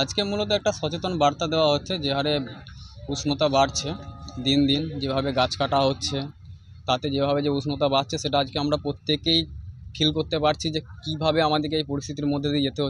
আজকে মূলত একটা সচেতন বার্তা দেওয়া হচ্ছে যে হারে উষ্ণতা বাড়ছে দিন দিন, যেভাবে গাছ কাটা হচ্ছে তাতে যেভাবে যে উষ্ণতা বাড়ছে সেটা আজকে আমরা প্রত্যেকেই ফিল করতে পারছি যে কীভাবে আমাদেরকে এই পরিস্থিতির মধ্যে দিয়ে যেতে হচ্ছে।